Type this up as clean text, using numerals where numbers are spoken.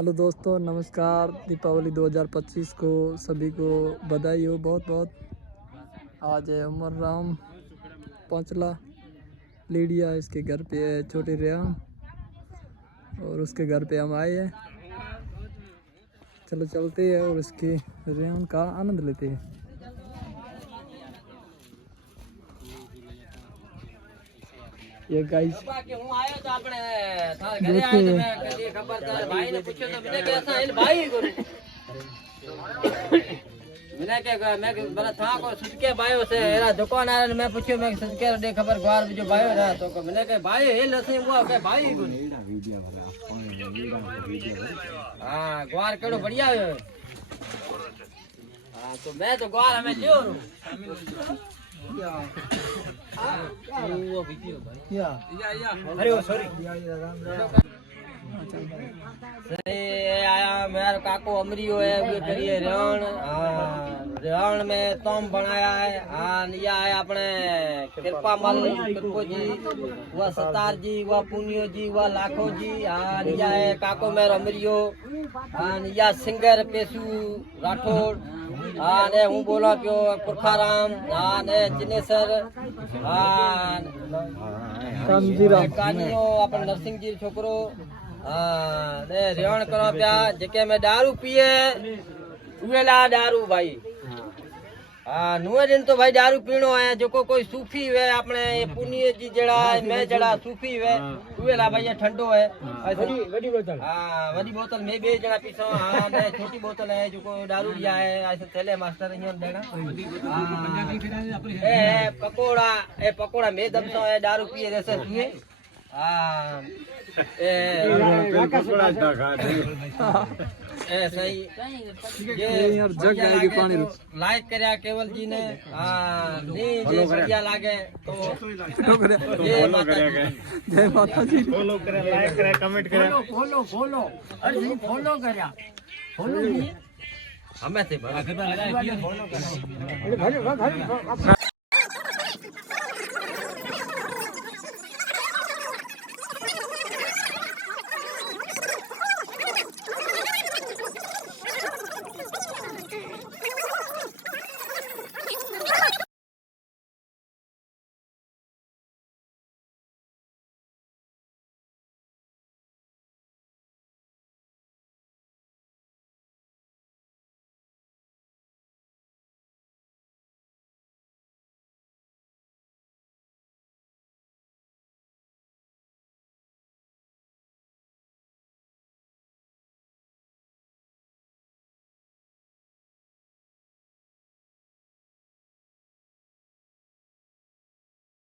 Hello दोस्तों, नमस्कार। दीपावली 2025 को सभी को बधाई हो बहुत बहुत। आज है उमर राम पांचला लीडिया, इसके घर पे है छोटे रेहान और उसके घर पे हम आए हैं। चलो चलते हैं और इसके रेहान का आनंद लेते हैं। ये गाइस मैंने था को सुटके बायो से एरा दुकान आ मैं पूछ्यो मैं सुटके दे खबर ग्वार जो बायो रहा तो को मैंने के भाई हे लसे हुआ के भाई को हां ग्वार केड़ो बढ़िया है। हां तो मैं तो ग्वार हमें लियो अरे ओ सॉरी आया मेरा काको अमरियो है वे करिए रेवण। रेवण में तोम बनाया है। निया है अपने कृपा मल कृपो जी व सतार जी व पुनियो जी व लाखो जी। निया है काको मेरा अमरियो। निया सिंगर पेशु राठौड़। ने हूँ बोला पियो पुरखाराम। ने चिनेसर कानियो अपन नरसिंह जी छोकरो। ने रेवण करो पिया जेके में दारू पिए उवेला दारू भाई। नुए दिन तो भाई दारू पीनो है जो कोई सूफी है अपने पुनिय जी जड़ा मैं जड़ा सूफी है उवेला भाई ये ठंडो है। बड़ी बोतल बड़ी बोतल में बे जड़ा पीसो। ने छोटी बोतल है जो को दारू लिया है ऐसे थैले मास्टर यहाँ देना। ए पकोड़ा में दबतो है दारू पिए जैसे सुए। सही ये जग जाएगी पानी लाइक करया केवल जी ने। नहीं जे बढ़िया लागे तो जय माता जी। फॉलो करे, लाइक करे, कमेंट करे। फॉलो अरे नहीं फॉलो करया फॉलो नहीं हमें से फॉलो कर।